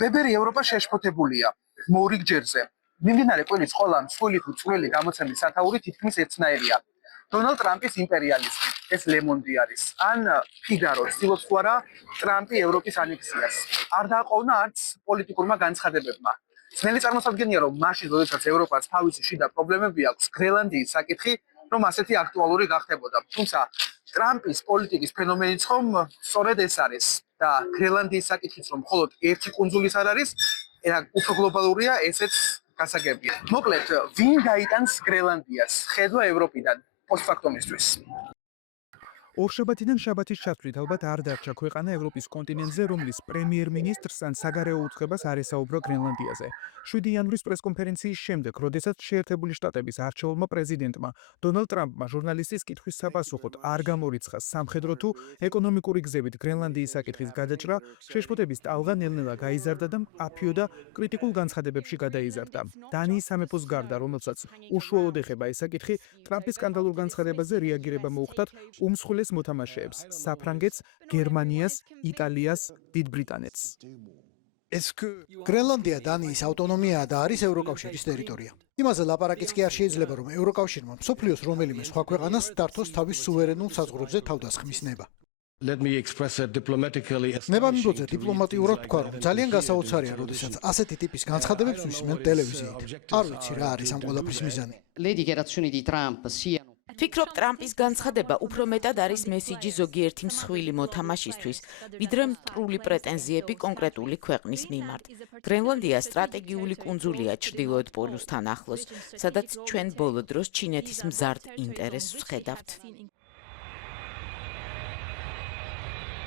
ვებერი ევროპა შეშფოთებულია მორიგჯერზე. მიმდინარე კვირის ყველა მსხვილი თუ წვრილი გამოცემის სათაური თითქმის ერთნაირია. დონალდ ტრამპის იმპერიალიზმი, ეს ლემონდი არის. ან ფიგარო ცდილობს თუ არა ტრამპი ევროპის ანექსიას. არ დააყოვნა არც პოლიტიკურმა განცხადებებმა. ძნელი წარმოსადგენია, რომ მაშინ, როდესაც ევროპას თავისი შიდა პრობლემები აქვს, გრენლანდიის საკითხი, რომ ასეთი აქტუალური გახდებოდა. თუმცა ტრამპის პოლიტიკის ფენომენიც ხომ სწორედ ეს არის და გრენლანდიის საკითხიც რომ მხოლოდ ერთი კუნძულის არ არის, უფრო გლობალურია, ესეც გასაგებია. მოკლედ, ვინ გაიტანს გრენლანდიას ხედვა ევროპიდან პოსტფაქტუმისთვის? ორშაბათიდან შაბათის ჩათვლით ალბათ არ დარჩა ქვეყანა ევროპის კონტინენტზე, რომლის პრემიერ-მინისტრს ან საგარეო უწყებას არ ესაუბრა გრენლანდიაზე. 7 იანვრის პრესკონფერენციის შემდეგ, როდესაც შეერთებული შტატების არჩეულმა პრეზიდენტმა დონალდ ტრამპმა ჟურნალისტის კითხვის საპასუხოდ არ გამორიცხა სამხედრო თუ ეკონომიკური გზებით გრენლანდიის საკითხის გადაჭრა, შეშფოთების ტალღა ნელ-ნელა გაიზარდა და მყაფიო და კრიტიკულ განცხადებებში გადაიზარდა. დანიის სამეფოს გარდა, რომელსაც უშუალოდ ეხება ეს საკითხი, ტრამპის სკანდალურ განცხადებაზე რეაგირება მოუხდათ უმსხვილეს მოთამაშეებს: საფრანგეთს, გერმანიას, იტალიას, დიდ ბრიტანეთს. გრენლანდია დანიის ავტონომიაა და არის ევროკავშირის ტერიტორია. იმაზე ლაპარაკიც კი არ შეიძლება, რომ ევროკავშირმა მსოფლიოს რომელიმე სხვა ქვეყანას დართოს თავის სუვერენულ საზღვრებზე თავდასხმის ნება. ნებამიბოძე დიპლომატიურად თქვა, რომ ძალიან გასაოცარია, როდესაც ასეთი ტიპის განცხადებებს ვისმენთ ტელევიზიით. არ ვიცი რა არის ამ ყველაფრის მიზანი. ვფიქრობ, ტრამპის განცხადება უფრო მეტად არის მესიჯი ზოგიერთი მსხვილი მოთამაშისთვის, ვიდრე მტრული პრეტენზიები კონკრეტული ქვეყნის მიმართ. გრენლანდია სტრატეგიული კუნძულია ჩრდილოეთ პოლუსთან ახლოს, სადაც ჩვენ ბოლო დროს ჩინეთის მზარდ ინტერესს ვხედავთ.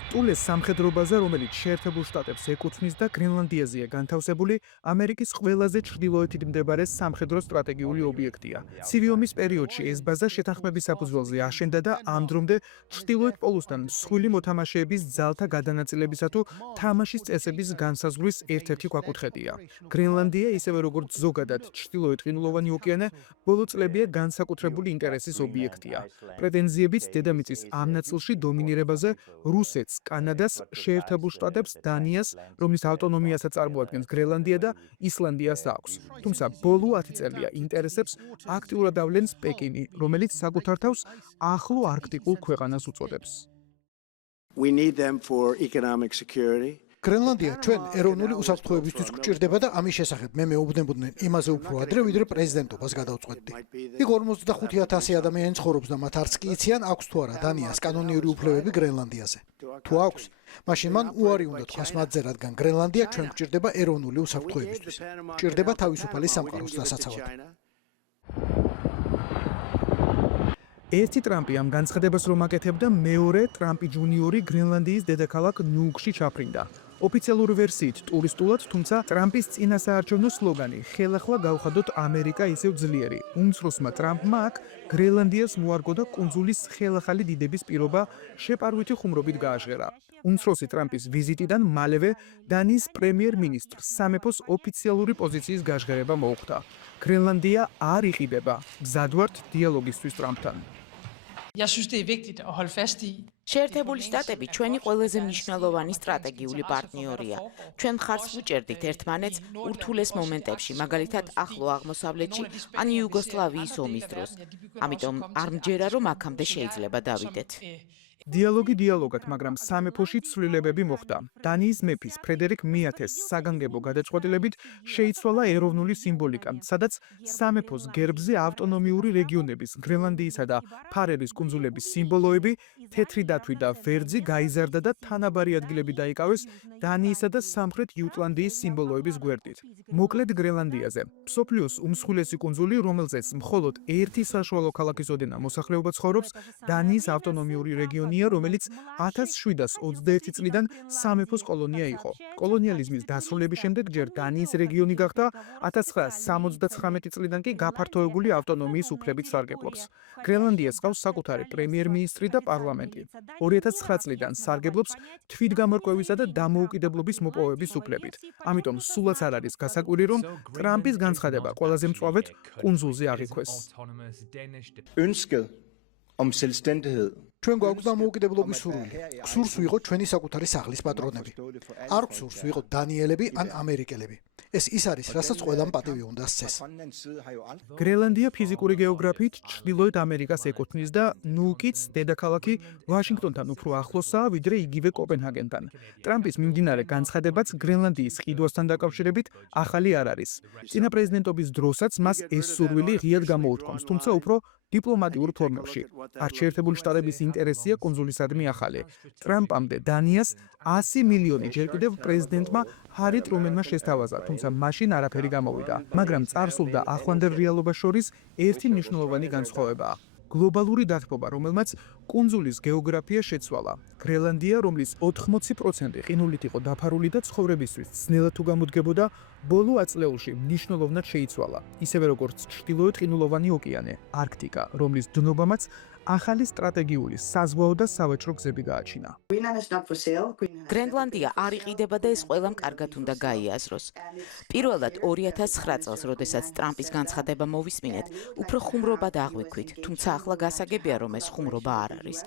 ტულეს სამხედრობაზე, რომელიც შეერთებულ შტატებს ეკუთვნის და გრენლანდიაზეა განთავსებული, ამერიკის ყველაზე ჩრდილოეთით მდებარე სამხედრო სტრატეგიული ობიექტია. ცივი ომის პერიოდში ეს ბაზა შეთანხმების საფუძველზე აშენდა და ამ დრომდე ჩრდილოეთ პოლუსთან მსხვილი მოთამაშეების ძალთა გადანაწილებისა თუ თამაშის წესების განსაზღვრის ერთ-ერთი ქვაკუთხედია. გრენლანდია, ისევე როგორც ზოგადად ჩრდილოეთ ყინულოვანი ოკეანე, ბოლო წლებია განსაკუთრებული ინტერესის ობიექტია. პრეტენზიებიც დედამიწის ამ ნაწილში დომინირებაზე რუსეთს, კანადას, შეერთებულ შტატებს, დანიას, რომლის ავტონომიასაც წარმოადგენს გრენლანდია და ისლანდიას აქვს. თუმცა ბოლო 10 წელია ინტერესებს აქტიურად ავლენს პეკინი, რომელიც საკუთარ თავს ახლო არქტიკულ ქვეყანას უწოდებს. გრენლანდია ჩვენ ეროვნული უსაფრთხოებისთვის გვჭირდება და ამის შესახებ მე მეუბნებოდნენ იმაზე უფრო ადრე, ვიდრე პრეზიდენტობას გადავწყვეტდი. იქ 45,000 ადამიანი ცხოვრობს და მათ არც კი იციან, აქვს თუ არა დანიას კანონიური უფლებები გრენლანდიაზე. თუ აქვს, მაშინ მან უარი უნდა თქვას მათზე, რადგან გრენლანდია ჩვენ გვჭირდება ეროვნული უსაფრთხოებისთვის. გვჭირდება თავისუფალი სამყაროს დასაცავად. ერთი ტრამპი ამ განცხადებას რომ აკეთებდა, მეორე ტრამპი ჯუნიორი გრენლანდიის დედაქალაქ ნიუ-იორკში ჩაფრინდა. ოფიციალური ვერსიით ტურისტულად, თუმცა ტრამპის წინასაარჩევნო სლოგანი „ხელახლა გავხადოთ ამერიკა ისევ ძლიერი“. უმცროსმა ტრამპმა აქ გრენლანდიას მოარგო და კუნძულის ხელახალი დიდების პირობა შეპარვითი ხუმრობით გააჟღერა. უმცროსი ტრამპის ვიზიტიდან მალევე დანიის პრემიერ-მინისტრს სამეფოს ოფიციალური პოზიციის გაჟღერება მოუხდა. გრენლანდია არ იყიდება. გზად ვართ დიალოგისთვის ტრამპთან. შეერთებული შტატები ჩვენი ყველაზე მნიშვნელოვანი სტრატეგიული პარტნიორია. ჩვენ მხარს ვუჭერდით ერთმანეთს ურთულეს მომენტებში, მაგალითად ახლო აღმოსავლეთში ან იუგოსლავიის ომის დროს. ამიტომ არ მჯერა, რომ აქამდე შეიძლება დავიდეთ. დიალოგი დიალოგად, მაგრამ სამეფოში ცვლილებები მოხდა. დანიის მეფის ფრედერიკ მე-10-ს საგანგებო გადაწყვეტილებით შეიცვალა ეროვნული სიმბოლიკა, სადაც სამეფოს გერბზე ავტონომიური რეგიონების, გრენლანდიისა და ფარერის კუნძულების სიმბოლოები, თეთრი დათვი და ვერძი გაიზარდა და თანაბარი ადგილები დაიკავეს დანიისა და სამხრეთ იუტლანდიის სიმბოლოების გვერდით. მოკლედ გრენლანდიაზე, მსოფლიოს უმსხვილესი კუნძული, რომელზეც მხოლოდ ერთი საშუალო ქალაქის ოდენა მოსახლეობა ცხოვრობს, დანიის ავტონომიური რეგიონია, რომელიც 1721 წლიდან სამეფოს კოლონია იყო. კოლონიალიზმის დასრულების შემდეგ ჯერ დანიის რეგიონი გახდა, 1979 წლიდან კი გაფართოებული ავტონომიის უფლებით სარგებლობს. გრენლანდიას ჰყავს საკუთარი პრემიერ-მინისტრი და პარლამენტი. 2009 წლიდან სარგებლობს თვითგამორკვევისა და დამოუკიდებლობის მოპოვების უფლებით. ამიტომ სულაც არ არის გასაკვირი, რომ ტრამპის განცხადება ყველაზე მწვავედ კუნძულზე აღიქვეს. Ønsket om selvstændighed ჩვენ გვაქვს დამოუკიდებლობის სურვილი. გსურს ვიყოთ ჩვენი საკუთარი სახლის პატრონები. არ გსურს ვიყოთ დანიელები ან ამერიკელები. ეს ის არის, რასაც ყველამ პატივი უნდა სცეს. გრენლანდია ფიზიკური გეოგრაფიით ჩრდილოეთ ამერიკას ეკუთვნის და ნუკიც დედაქალაქი ვაშინგტონთან უფრო ახლოსაა, ვიდრე იგივე კოპენჰაგენთან. ტრამპის მიმდინარე განცხადებაც გრენლანდიის ყიდვასთან დაკავშირებით ახალი არ არის. წინა პრეზიდენტობის დროსაც მას ეს სურვილი ღიად გამოუთქვამს, თუმცა უფრო დიპლომატიურ ფორმებში. არჩევნებული შტატების ინტერესია კუნძულისადმი ახალი. ტრამპამდე დანიას 100 მილიონი ჯერ კიდევ პრეზიდენტმა ჰარი ტრუმენმა შესთავაზა, თუმცა მაშინ არაფერი გამოვიდა. მაგრამ წარსულ და ახლანდელ რეალობას შორის ერთი მნიშვნელოვანი განსხვავებაა. გლობალური დათბობა, რომელმაც კუნძულის გეოგრაფია შეცვალა. გრენლანდია, რომლის 80% ყინულით იყო დაფარული და ცხოვრებისთვის ძნელად თუ გამოდგებოდა, ბოლო ათწლეულში მნიშვნელოვნად შეიცვალა. ისევე როგორც ჩრდილოეთ ყინულოვანი ოკეანე, არქტიკა, რომლის დნობამაც ახალი სტრატეგიული, საზღვაო და სავაჭრო გზები გააჩინა. გრენლანდია არ იყიდება და ეს ყველამ კარგად უნდა გაიაზროს. პირველად 2009 წელს, როდესაც ტრამპის განცხადება მოვისმინეთ, უფრო ხუმრობად აღვიქვით, თუმცა ახლა გასაგებია, რომ ეს ხუმრობა არ არის.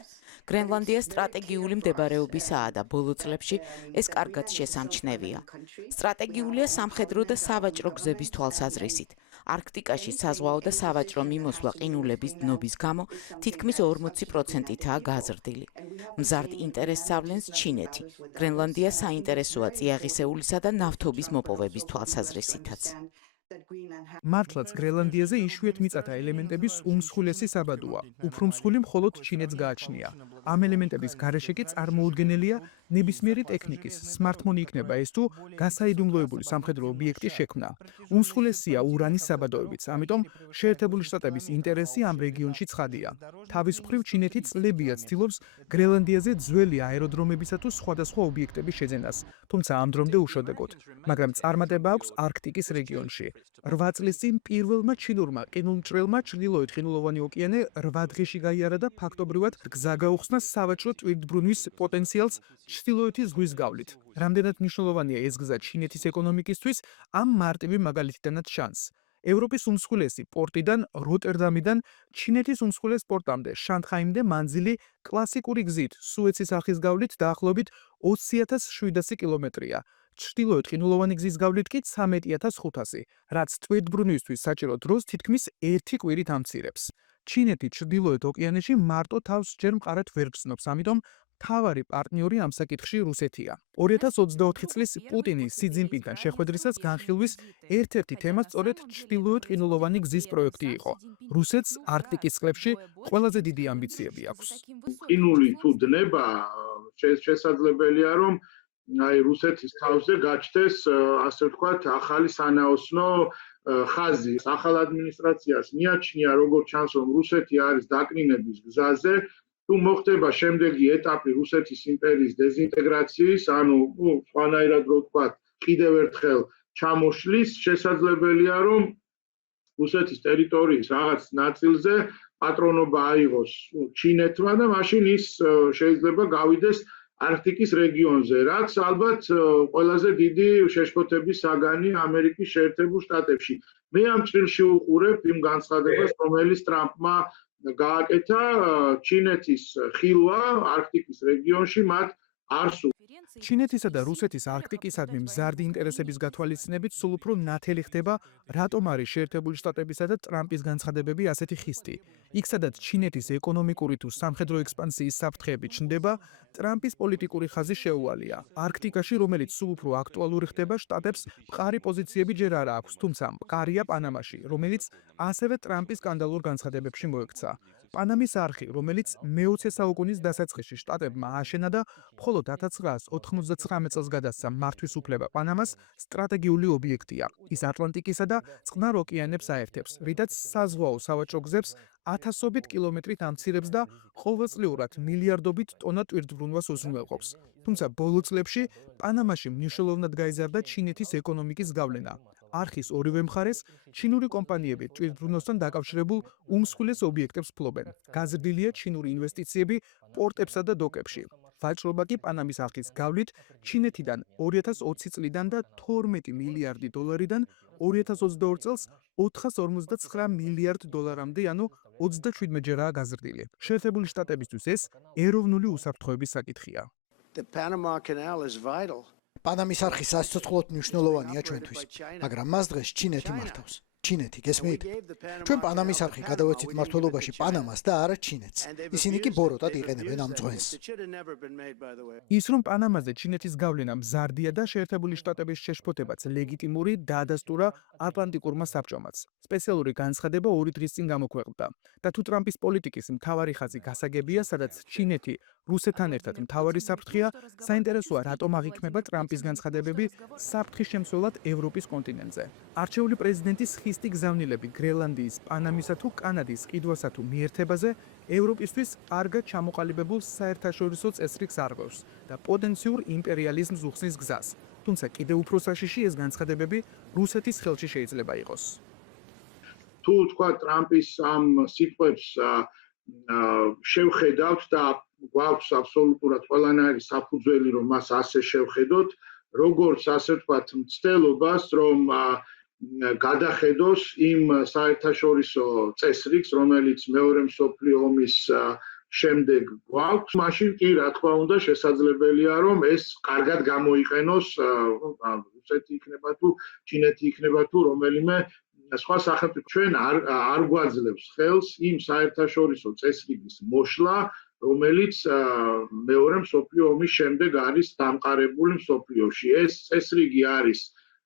გრენლანდია სტრატეგიული მდებარეობისაა და ბოლო წლებში ეს კარგად შესამჩნევია. სტრატეგიულია სამხედრო და სავაჭრო გზების თვალსაზრისით. არქტიკაში საზღვაო და სავაჭრო მიმოსვლა ყინულების დნობის გამო თითქმის 40%-ითაა გაზრდილი. მზარდ ინტერესს ავლენს ჩინეთი. გრენლანდია საინტერესოა წიაღისეულისა და ნავთობის მოპოვების თვალსაზრისითაც. მართლაც გრენლანდიაზე იშვიათმიწათა ელემენტების უმსხვილესი საბადოა. უფრო მსხვილი მხოლოდ ჩინეთს გააჩნია. ამ ელემენტების გარეშე კი წარმოუდგენელია ნებისმიერი ტექნიკის, სმარტფონი იქნება ეს თუ გასაიდუმლოებული სამხედრო ობიექტი შექმნა. უმსხვილესია ურანის საბადოებიც, ამიტომ შეერთებული შტატების ინტერესი ამ რეგიონში ცხადია. თავის მხრივ ჩინეთი წლებია ცდილობს გრენლანდიაზე ძველი აეროდრომებისა თუ სხვადასხვა ობიექტების შეძენას, თუმცა ამ დრომდე უშოდეგოდ. მაგრამ წარმატება აქვს არქტიკის რეგიონში. 8 წლის წინ პირველმა ჩინურმა ყინულმჭრელმა ჩრდილოეთ ყინულოვანი ოკეანე 8 დღეში გაიარა და ფაქტობრივად გზა გაუხსნა სავაჭრო ტვირთბრუნვის პოტენციალს ჩრდილოეთის ზღვის გავლით. რამდენად მნიშვნელოვანია ეს გზა ჩინეთის ეკონომიკისთვის, ამ მარტივი მაგალითიდანაც ჩანს. ევროპის უმსხვილესი პორტიდან როტერდამიდან ჩინეთის უმსხვილეს პორტამდე შანხაიმდე მანძილი კლასიკური გზით სუეცის არხის გავლით დაახლოებით 20.700 კილომეტრია. ჩრდილოეთ ყინულოვანი გზის გავლით კი 13.500, რაც ტვირთბრუნვისთვის საჭირო დროს თითქმის 1 კვირით ამცირებს. ჩინეთი ჩრდილოეთ ოკეანეში მარტო თავს ჯერ მყარად ვერ გრძნობს, ამიტომ მთავარი პარტნიორი ამ საკითხში რუსეთია. 2024 წლის პუტინი სი ძინპინგთან შეხვედრისას განხილვის ერთ-ერთი თემა სწორედ ჩრდილოეთ ყინულოვანი გზის პროექტი იყო. რუსეთს არქტიკის წყლებში ყველაზე დიდი ამბიციები აქვს. ყინული თუ დნება, შესაძლებელია რომ აი რუსეთის თავზე გაჩნდეს, ასე ვთქვათ, ახალი სანაოსნო ხაზი. ახალ ადმინისტრაციას მიაჩნია, როგორც ჩანს, რომ რუსეთი არის დაკნინების გზაზე. თუ მოხდება შემდეგი ეტაპი რუსეთის იმპერიის დეზინტეგრაციის, ანუ სხვანაირად რო ვთქვათ, კიდევ ერთხელ ჩამოშლის, შესაძლებელია რომ რუსეთის ტერიტორიის რაღაც ნაწილზე პატრონობა აიღოს ჩინეთმა და მაშინ ის შეიძლება გავიდეს არქტიკის რეგიონზე, რაც ალბათ ყველაზე დიდი შეშფოთების საგანი ამერიკის შეერთებულ შტატებში. მე ამ წილში უყურებ იმ განცხადებას, რომელიც ტრამპმა გააკეთა ჩინეთის ხილვა არქტიკის რეგიონში მათ არ სურს. ჩინეთისა და რუსეთის არქტიკისადმი მზარდი ინტერესების გათვალისწინებით სულ უფრო ნათელი ხდება, რატომ არის შეერთებული შტატებისა და ტრამპის განცხადებები ასეთი ხისტი. იქ სადაც ჩინეთის ეკონომიკური თუ სამხედრო ექსპანსიის საფრთხეები ჩნდება, ტრამპის პოლიტიკური ხაზი შეუვალია. არქტიკაში, რომელიც სულ უფრო აქტუალური ხდება, შტატებს მყარი პოზიციები ჯერ არ აქვს, თუმცა მყარია პანამაში, რომელიც ასევე ტრამპის სკანდალურ განცხადებებში მოექცა. პანამის არხი, რომელიც მე-20 საუკუნის დასაწყისში შტატებმა ააშენა და მხოლოდ 1999 წელს გადასცა მართვის უფლება პანამას, სტრატეგიული ობიექტია. ის ატლანტიკისა და წყნარ ოკეანებს აერთებს, რითაც საზღვაო სავაჭრო გზებს ათასობით კილომეტრით ამცირებს და ყოველწლიურად მილიარდობით ტონა ტვირთბრუნვას უზრუნველყოფს. თუმცა ბოლო წლებში პანამაში მნიშვნელოვნად გაიზარდა ჩინეთის ეკონომიკის გავლენა. არხის ორივე მხარეს ჩინური კომპანიები ტვირთბრუნვასთან დაკავშირებულ უმსხვილეს ობიექტებს ფლობენ. გაზრდილია ჩინური ინვესტიციები პორტებსა და დოკებში. ვაჭრობა კი პანამის არხის გავლით ჩინეთიდან 2020 წლიდან და 12 მილიარდი დოლარიდან 2022 წელს 459 მილიარდ დოლარამდე, ანუ 27-ჯერაა გაზრდილი. შეერთებული შტატებისთვის ეს ეროვნული უსაფრთხოების საკითხია. The Panama Canal is vital. პანამის არხი სასიცოცხლოდ მნიშვნელოვანია ჩვენთვის, მაგრამ მას დღეს ჩინეთი მართავს. ჩინეთი გესმით? ჩვენ პანამის არხი გადავეცით მმართველობაში პანამას და არა ჩინეთს. ისინი კი ბოროტად იყენებენ ამ ძღვენს. ის რომ პანამაზე ჩინეთის გავლენა მზარდია და შეერთებული შტატების შეშფოთებაც ლეგიტიმური დაადასტურა ატლანტიკურმა საბჭომაც. სპეციალური განცხადება 2 დღის წინ გამოქვეყნდა და თუ ტრამპის პოლიტიკის მთავარი ხაზი გასაგებია, სადაც ჩინეთი რუსეთთან ერთად მთავარი საფრთხეა, საინტერესოა რატომ აღიქმება ტრამპის განცხადებები საფრთხის შემცველად ევროპის კონტინენტზე. არჩეული პრეზიდენტის ხისტი გზავნილები გრენლანდიის, პანამისა თუ კანადის ყიდვასა თუ მიერთებაზე ევროპისთვის კარგად ჩამოყალიბებულ საერთაშორისო წესრიგს არღვევს და პოტენციურ იმპერიალიზმს უხსნის გზას. თუმცა კიდევ უფრო საშიში ეს განცხადებები რუსეთის ხელში შეიძლება იყოს. თუ თქვა ტრამპის ამ სიტყვებს შევხედავთ და გვაქვს აბსოლუტურად ყველანაირი საფუძველი რომ მას ასე შევხედოთ, როგორც ასე ვთქვათ მცდელობას რომ გადახედოს იმ საერთაშორისო წესრიგს, რომელიც მეორე მსოფლიო ომის შემდეგ გვაქვს, მაშინ კი რა თქმა უნდა შესაძლებელია რომ ეს კარგად გამოიყენოს რუსეთი იქნება თუ ჩინეთი იქნება თუ რომელიმე სხვა სახელმწიფო. ჩვენ არ გვაძლევს ხელს იმ საერთაშორისო წესრიგის მოშლა, რომელიც მეორე მსოფლიო ომის შემდეგ არის დამყარებული მსოფლიოში. ეს წესრიგი არის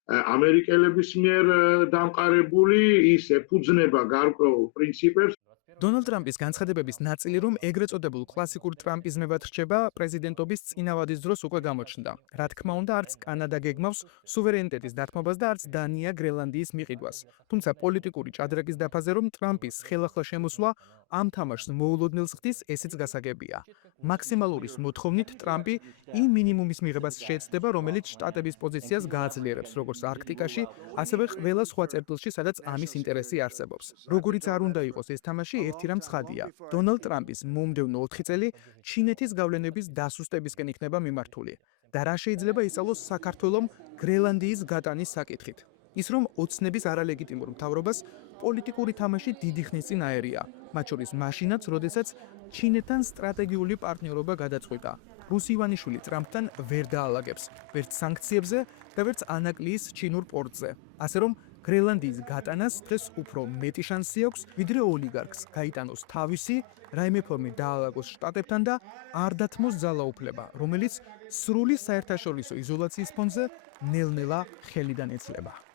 ამერიკელების მიერ დამყარებული, ის ეფუძნება გარკვეულ პრინციპებს. დონალდ ტრამპის განცხადებების ნაწილი რომ ეგრეთ წოდებულ კლასიკურ ტრამპიზმებად რჩება, პრეზიდენტობის წინავადის დროს უკვე გამოჩნდა. რა თქმა უნდა, არც კანადა გეგმავს სუვერენიტეტის დათმობას და არც დანია გრენლანდიის მიყიდვას. თუმცა პოლიტიკური ჭადრაკის დაფაზე რომ ტრამპის ხელახლა შემოსვლა ამ თამაშს მოულოდნელს ხდის, ესეც გასაგებია. მაქსიმალურის მოთხოვნით ტრამპი იმ მინიმუმის მიღებას შეეცდება, რომელიც შტატების პოზიციას გააძლიერებს, როგორც არქტიკაში, ასევე ყველა სხვა წერტილში, სადაც ამის ინტერესი არსებობს. როგორიც არ უნდა იყოს ეს თამაში, ერთი რამ ცხადია. დონალდ ტრამპის მომდევნო 4 წელი ჩინეთის გავლენების დასუსტებისკენ იქნება მიმართული და რა შეიძლება ისწავლოს საქართველომ გრენლანდიის გატანის საკითხით. ის რომ ოცნების არალეგიტიმურ მთავრობას პოლიტიკური თამაში დიდი ხნის წინ აერია, მათ შორის მაშინაც, როდესაც ჩინეთთან სტრატეგიული პარტნიორობა გადაწყვიტა. რუს ივანიშვილი ტრამპთან ვერ დაალაგებს, ვერც სანქციებზე და ვერც ანაკლიის ჩინურ პორტზე. ასე რომ გრენლანდიის გატანას დღეს უფრო მეტი შანსი აქვს, ვიდრე ოლიგარქს გაიტანოს თავისი რაიმე ფორმით დაალაგოს შტატებთან და არ დათმოს ძალაუფლება, რომელიც სრული საერთაშორისო იზოლაციის ფონზე ნელ-ნელა ხელიდან ეცლება.